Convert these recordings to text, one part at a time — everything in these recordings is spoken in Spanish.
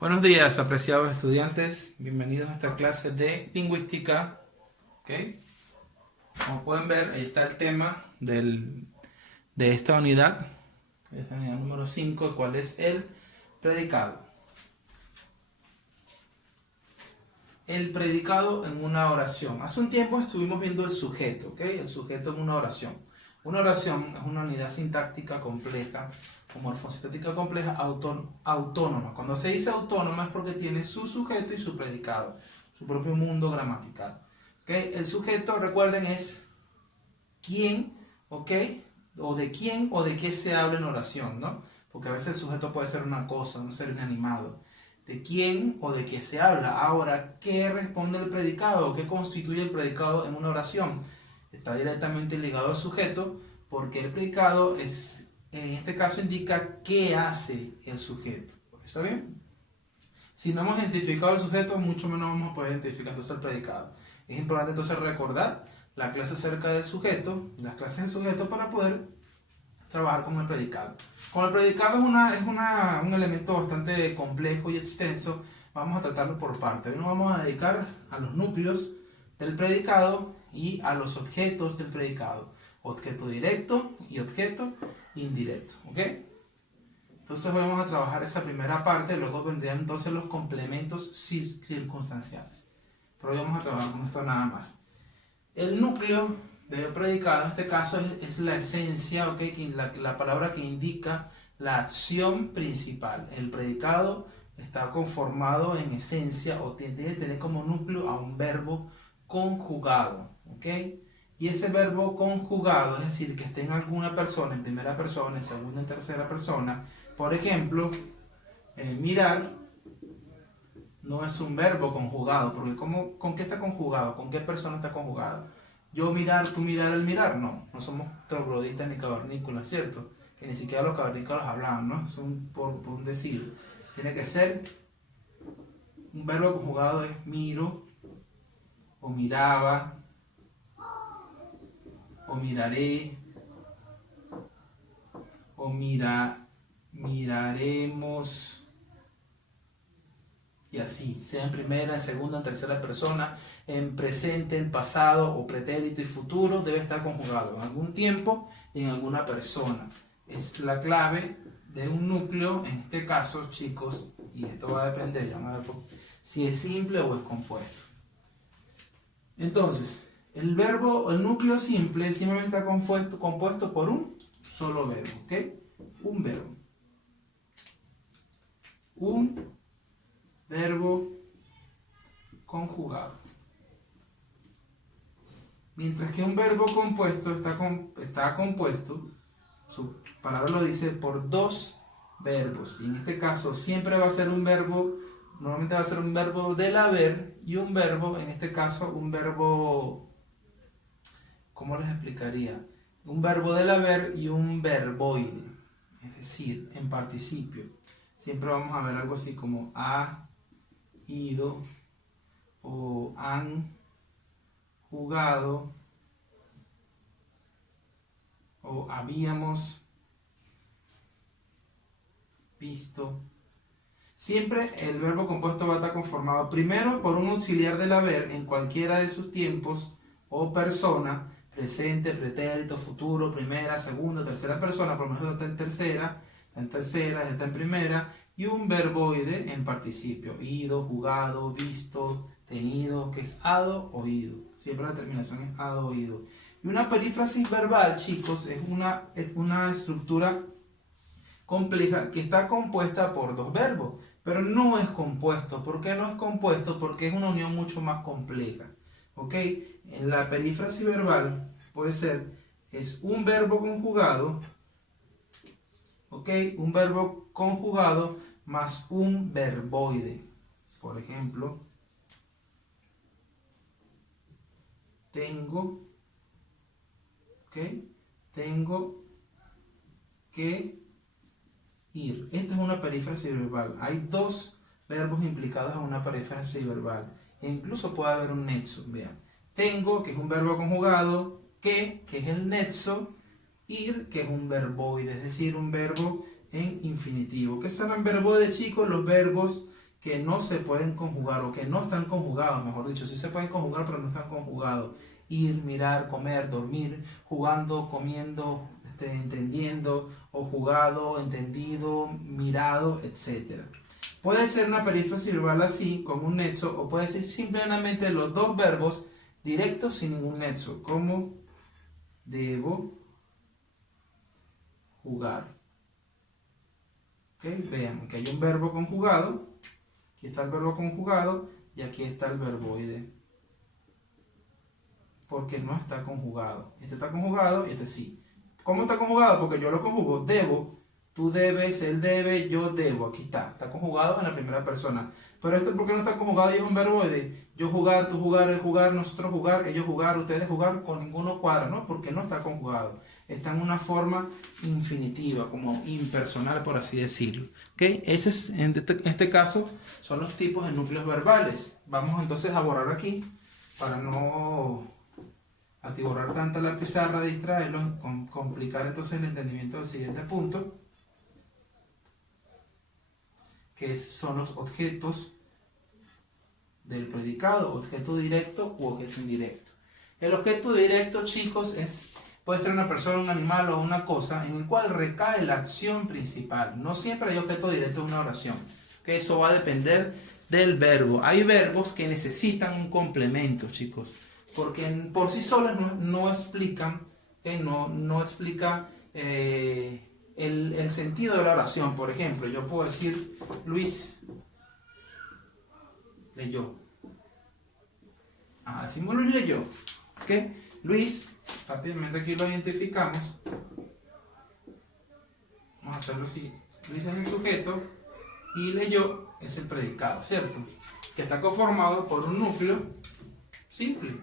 Buenos días, apreciados estudiantes. Bienvenidos a esta clase de lingüística. ¿Ok? Como pueden ver, ahí está el tema de esta unidad, que es la unidad número 5, el cual es el predicado. El predicado en una oración. Hace un tiempo estuvimos viendo el sujeto, ¿ok? El sujeto en una oración. Una oración es una unidad sintáctica compleja o morfosintáctica compleja autónoma. Cuando se dice autónoma es porque tiene su sujeto y su predicado, su propio mundo gramatical. ¿Ok? El sujeto, recuerden, es quién, ¿ok? O de quién o de qué se habla en oración, ¿no? Porque a veces el sujeto puede ser una cosa, un ser inanimado. De quién o de qué se habla. Ahora, ¿qué responde el predicado? ¿Qué constituye el predicado en una oración? Está directamente ligado al sujeto, porque el predicado es, en este caso, indica qué hace el sujeto. ¿Está bien? Si no hemos identificado el sujeto, mucho menos vamos a poder identificar entonces el predicado. Es importante entonces recordar la clase acerca del sujeto, las clases del sujeto, para poder trabajar con el predicado. Como el predicado es un elemento bastante complejo y extenso, vamos a tratarlo por partes. Hoy nos vamos a dedicar a los núcleos del predicado y a los objetos del predicado. Objeto directo y objeto indirecto. ¿Ok? Entonces hoy vamos a trabajar esa primera parte, luego vendrían entonces los complementos circunstanciales. Pero hoy vamos a trabajar con esto nada más. El núcleo del predicado en este caso es la esencia, ¿okay? La palabra que indica la acción principal. El predicado está conformado en esencia o tiene que tener como núcleo a un verbo conjugado, ¿ok? Y ese verbo conjugado, es decir, que esté en alguna persona, en primera persona, en segunda, en tercera persona. Por ejemplo, mirar no es un verbo conjugado, porque ¿con qué está conjugado? ¿Con qué persona está conjugado? Yo mirar, tú mirar, el mirar, no somos trogloditas ni cavernícolas, ¿cierto? Que ni siquiera los cavernícolas hablaban, ¿no? Es por un decir. Tiene que ser, un verbo conjugado es miro, o miraba, o miraré, o miraremos, y así, sea en primera, en segunda, en tercera persona, en presente, en pasado o pretérito y futuro, debe estar conjugado en algún tiempo y en alguna persona. Es la clave de un núcleo, en este caso, chicos, y esto va a depender, ya van a ver si es simple o es compuesto. Entonces, el núcleo simple simplemente está compuesto por un solo verbo, ¿ok? Un verbo. Un verbo conjugado. Mientras que un verbo compuesto está compuesto, su palabra lo dice, por dos verbos. Y en este caso siempre va a ser un verbo, normalmente va a ser un verbo del haber y un verbo, en este caso un verbo, ¿cómo les explicaría? Un verbo del haber y un verboide, es decir, en participio. Siempre vamos a ver algo así como ha ido o han jugado o habíamos visto. Siempre el verbo compuesto va a estar conformado primero por un auxiliar del haber en cualquiera de sus tiempos o persona, presente, pretérito, futuro, primera, segunda, tercera persona, por lo menos está en tercera, está en primera, y un verboide en participio, ido, jugado, visto, tenido, que es hado, oído. Siempre la terminación es hado, oído. Y una perífrasis verbal, chicos, es una estructura compleja que está compuesta por dos verbos, pero no es compuesto. ¿Por qué no es compuesto? Porque es una unión mucho más compleja. ¿Ok? En la perífrasis verbal puede ser, es un verbo conjugado, ¿ok? Un verbo conjugado más un verboide. Por ejemplo, tengo, ¿ok? Tengo que ir. Esta es una perífrasis verbal. Hay dos verbos implicados en una perífrasis verbal. E incluso puede haber un nexo. Vean. Tengo, que es un verbo conjugado. Que es el nexo. Ir, que es un verboide, es decir, un verbo en infinitivo. ¿Qué son en verboide, chicos? Los verbos que no se pueden conjugar o que no están conjugados, mejor dicho, sí se pueden conjugar pero no están conjugados. Ir, mirar, comer, dormir, jugando, comiendo, entendiendo, o jugado, entendido, mirado, etc. Puede ser una perífrasis verbal así, con un nexo, o puede ser simplemente los dos verbos directos sin ningún nexo, como debo jugar. ¿Okay? Vean que hay un verbo conjugado, aquí está el verbo conjugado y aquí está el verboide. Porque no está conjugado. Este está conjugado y este sí. ¿Cómo está conjugado? Porque yo lo conjugo. Debo, tú debes, él debe, yo debo. Aquí está. Está conjugado en la primera persona. Pero este, ¿por qué no está conjugado? Y es un verboide. Yo jugar, tú jugar, él jugar, nosotros jugar, ellos jugar, ustedes jugar. Con ninguno cuadra, ¿no? Porque no está conjugado. Está en una forma infinitiva, como impersonal, por así decirlo. ¿Okay? Ese es, en este caso, son los tipos de núcleos verbales. Vamos entonces a borrar aquí para no atiborrar tanta la pizarra, distraerlos, complicar entonces el entendimiento del siguiente punto, que son los objetos del predicado, objeto directo u objeto indirecto. El objeto directo, chicos, puede ser una persona, un animal o una cosa en el cual recae la acción principal. No siempre hay objeto directo en una oración, que eso va a depender del verbo. Hay verbos que necesitan un complemento, chicos, porque por sí solos no explican, no explica el sentido de la oración. Por ejemplo, yo puedo decir Luis leyó. Decimos Luis leyó. ¿Ok? Luis, rápidamente aquí lo identificamos. Vamos a hacerlo así. Luis es el sujeto y leyó es el predicado, ¿cierto? Que está conformado por un núcleo simple.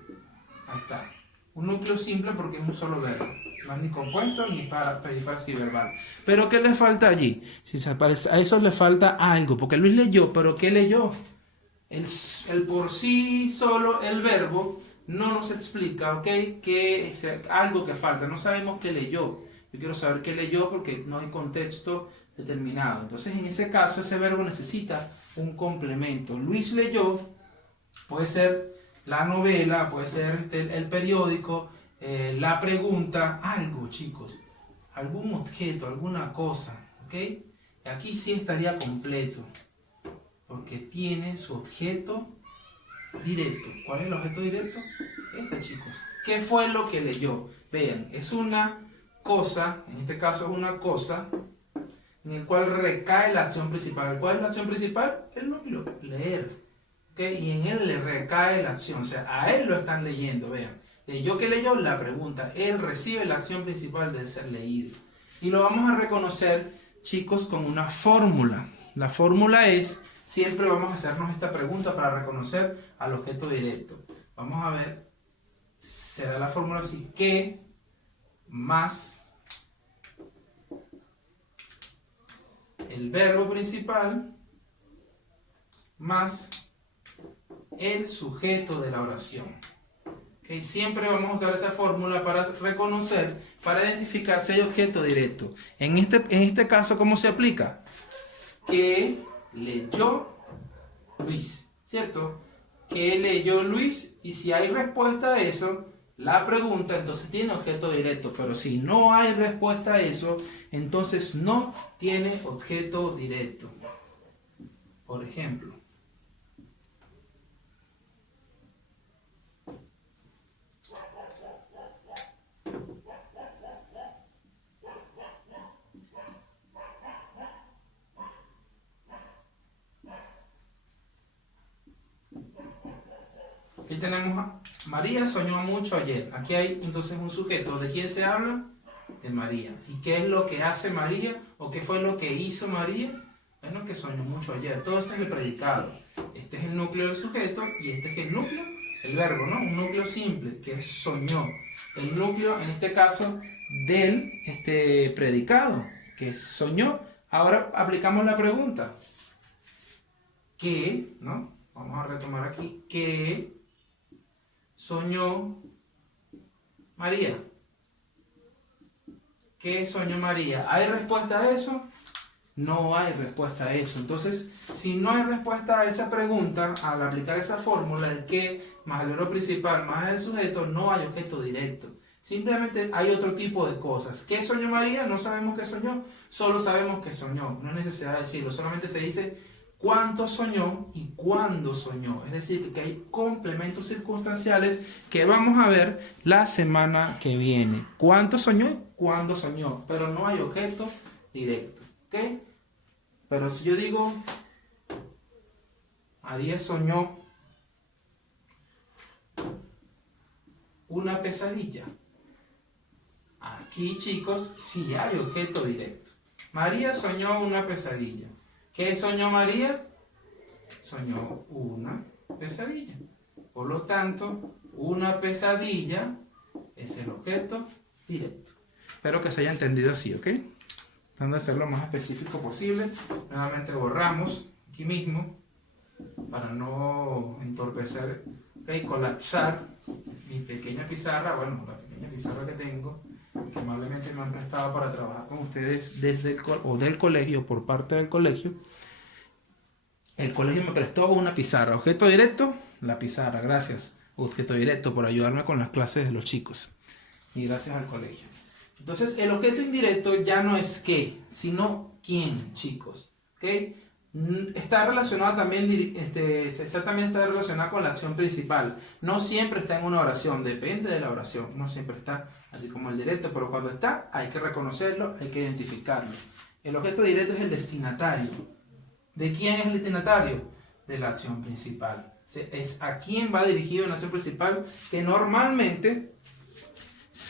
Ahí está. Un núcleo simple porque es un solo verbo. No es ni compuesto ni para perífrasis verbal. Pero ¿qué le falta allí? Si se aparece, a eso le falta algo. Porque Luis leyó, pero ¿qué leyó? El por sí solo, el verbo, no nos explica, ¿ok? Que es algo que falta. No sabemos qué leyó. Yo quiero saber qué leyó porque no hay contexto determinado. Entonces, en ese caso, ese verbo necesita un complemento. Luis leyó, puede ser la novela, puede ser el periódico, la pregunta, algo, chicos, algún objeto, alguna cosa, ¿ok? Aquí sí estaría completo, porque tiene su objeto directo. ¿Cuál es el objeto directo? Este, chicos. ¿Qué fue lo que leyó? Vean, es una cosa, en este caso es una cosa, en el cual recae la acción principal. ¿Cuál es la acción principal? El núcleo, leer. ¿Okay? Y en él le recae la acción, o sea, a él lo están leyendo, vean. ¿Leyó qué leyó? La pregunta. Él recibe la acción principal de ser leído. Y lo vamos a reconocer, chicos, con una fórmula. La fórmula es, siempre vamos a hacernos esta pregunta para reconocer al objeto directo. Vamos a ver, será la fórmula así, ¿qué más el verbo principal más el sujeto de la oración? ¿Okay? Siempre vamos a usar esa fórmula para reconocer, para identificar si hay objeto directo. En este caso, ¿cómo se aplica? ¿Qué leyó Luis? ¿Cierto? ¿Qué leyó Luis? Y si hay respuesta a eso, la pregunta entonces tiene objeto directo. Pero si no hay respuesta a eso, entonces no tiene objeto directo. Por ejemplo, aquí tenemos a María soñó mucho ayer. Aquí hay entonces un sujeto. ¿De quién se habla? De María. ¿Y qué es lo que hace María? ¿O qué fue lo que hizo María? Bueno, que soñó mucho ayer. Todo esto es el predicado. Este es el núcleo del sujeto y este es el núcleo, el verbo, ¿no? Un núcleo simple, que es soñó. El núcleo, en este caso, del predicado, que es soñó. Ahora aplicamos la pregunta. ¿Qué? ¿No? Vamos a retomar aquí. ¿Qué soñó María? ¿Qué soñó María? ¿Hay respuesta a eso? No hay respuesta a eso. Entonces, si no hay respuesta a esa pregunta, al aplicar esa fórmula, el qué más el verbo principal más el sujeto, no hay objeto directo. Simplemente hay otro tipo de cosas. ¿Qué soñó María? No sabemos qué soñó, solo sabemos que soñó. No hay necesidad de decirlo, solamente se dice cuánto soñó y cuándo soñó. Es decir, que hay complementos circunstanciales que vamos a ver la semana que viene. ¿Cuánto soñó y cuándo soñó? Pero no hay objeto directo. ¿Ok? Pero si yo digo, María soñó una pesadilla. Aquí, chicos, sí hay objeto directo. María soñó una pesadilla. ¿Qué soñó María? Soñó una pesadilla. Por lo tanto, una pesadilla es el objeto directo. Espero que se haya entendido así, ¿ok? Tratando de ser lo más específico posible. Nuevamente borramos aquí mismo para no entorpecer, ¿okay? Colapsar mi pequeña pizarra, bueno, la pequeña pizarra que tengo, que amablemente me han prestado para trabajar con ustedes desde del colegio, por parte del colegio. El colegio me prestó una pizarra. Objeto directo, la pizarra. Gracias, objeto directo, por ayudarme con las clases de los chicos. Y gracias al colegio. Entonces, el objeto indirecto ya no es qué, sino quién, chicos. ¿Ok? Está relacionado también, también está relacionado con la acción principal. No siempre está en una oración, depende de la oración. No siempre está así como el directo, pero cuando está, hay que reconocerlo, hay que identificarlo. El objeto directo es el destinatario. ¿De quién es el destinatario? De la acción principal. Es a quién va dirigido una acción principal que normalmente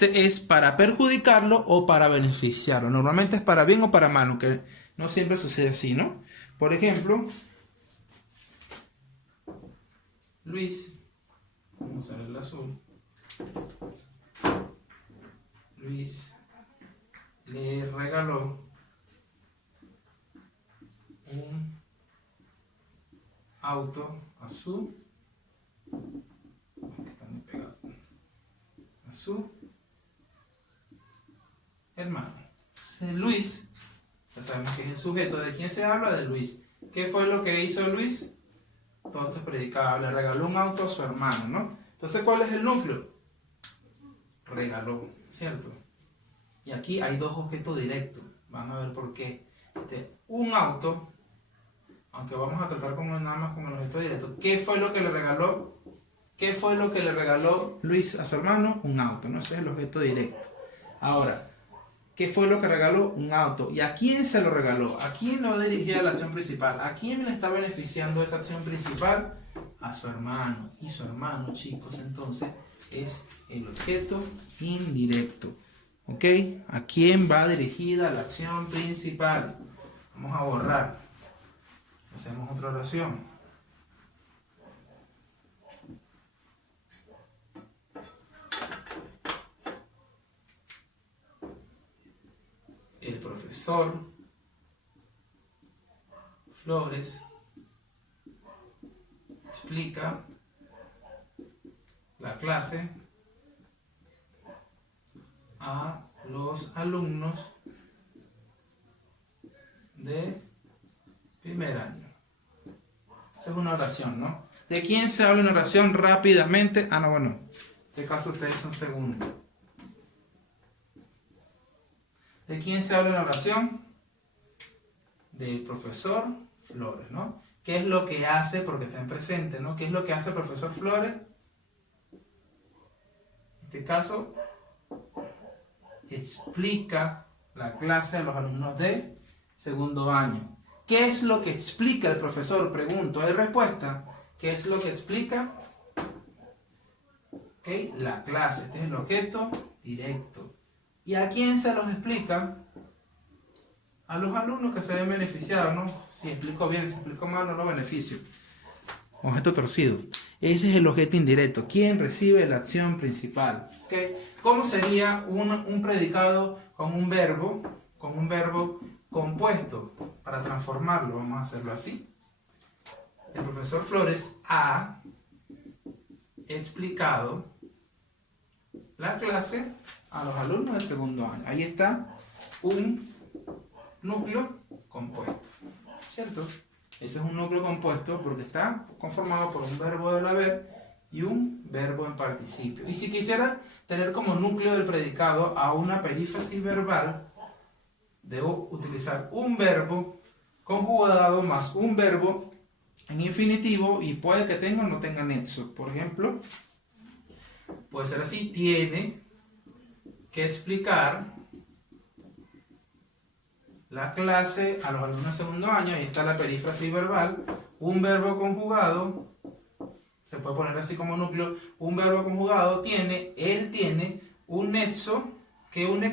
es para perjudicarlo o para beneficiarlo. Normalmente es para bien o para mal, aunque no siempre sucede así, ¿no? Por ejemplo, Luis, vamos a ver el azul. Luis le regaló un auto a su, que está muy pegado, a su hermano. Luis, ya sabemos que es el sujeto. ¿De quién se habla? De Luis. ¿Qué fue lo que hizo Luis? Todo esto es predicado. Le regaló un auto a su hermano, ¿no? Entonces, ¿cuál es el núcleo? Regaló, ¿cierto? Y aquí hay dos objetos directos. Van a ver por qué. Un auto, aunque vamos a tratar nada más con el objeto directo. ¿Qué fue lo que le regaló? ¿Qué fue lo que le regaló Luis a su hermano? Un auto, ¿no? Ese es el objeto directo. Ahora, ¿qué fue lo que regaló? Un auto. ¿Y a quién se lo regaló? ¿A quién lo dirigía la acción principal? ¿A quién le está beneficiando esa acción principal? A su hermano. Y su hermano, chicos, entonces, es el objeto indirecto. ¿Ok? ¿A quién va dirigida la acción principal? Vamos a borrar. Hacemos otra oración. El profesor Flores explica la clase a los alumnos de primer año. Esa es una oración, ¿no? ¿De quién se habla en oración rápidamente? Ah, no, bueno. En este caso ustedes son segundos. ¿De quién se habla en oración? Del profesor Flores, ¿no? ¿Qué es lo que hace? Porque está en presente, ¿no? ¿Qué es lo que hace el profesor Flores? En este caso, explica la clase a los alumnos de segundo año. ¿Qué es lo que explica el profesor? Pregunto. ¿Hay respuesta? ¿Qué es lo que explica? ¿Okay? La clase. Este es el objeto directo. ¿Y a quién se los explica? A los alumnos que se ven beneficiados, ¿no? Si explico bien, si explico mal, no lo beneficio. Objeto torcido. Ese es el objeto indirecto. ¿Quién recibe la acción principal? ¿Okay? ¿Cómo sería un predicado con un verbo compuesto? Para transformarlo, vamos a hacerlo así. El profesor Flores ha explicado la clase a los alumnos del segundo año. Ahí está un núcleo compuesto, ¿cierto? Ese es un núcleo compuesto porque está conformado por un verbo del haber y un verbo en participio. Y si quisiera tener como núcleo del predicado a una perífrasis verbal, debo utilizar un verbo conjugado más un verbo en infinitivo y puede que tenga o no tenga nexo. Por ejemplo, puede ser así: tiene que explicar la clase a los alumnos de segundo año. Ahí está la perífrasis verbal. Un verbo conjugado, se puede poner así como núcleo, un verbo conjugado tiene, él tiene un nexo que une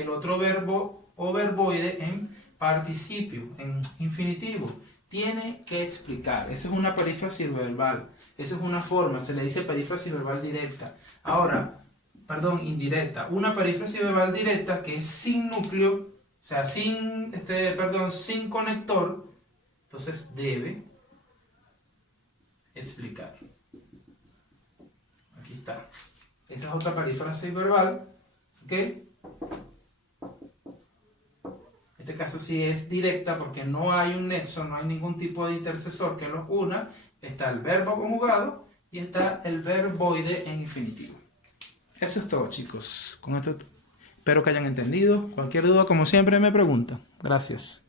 el otro verbo o verboide en participio, en infinitivo. Tiene que explicar. Esa es una perífrasis verbal. Esa es una forma, se le dice perífrasis verbal directa. Ahora, indirecta. Una perífrasis verbal directa que es sin núcleo, o sea, sin conector, entonces debe explicar. Aquí está. Esa es otra perífrasis verbal, ¿ok? En este caso sí es directa porque no hay un nexo, no hay ningún tipo de intercesor que los una. Está el verbo conjugado y está el verboide en infinitivo. Eso es todo, chicos. Con esto espero que hayan entendido. Cualquier duda, como siempre, me preguntan. Gracias.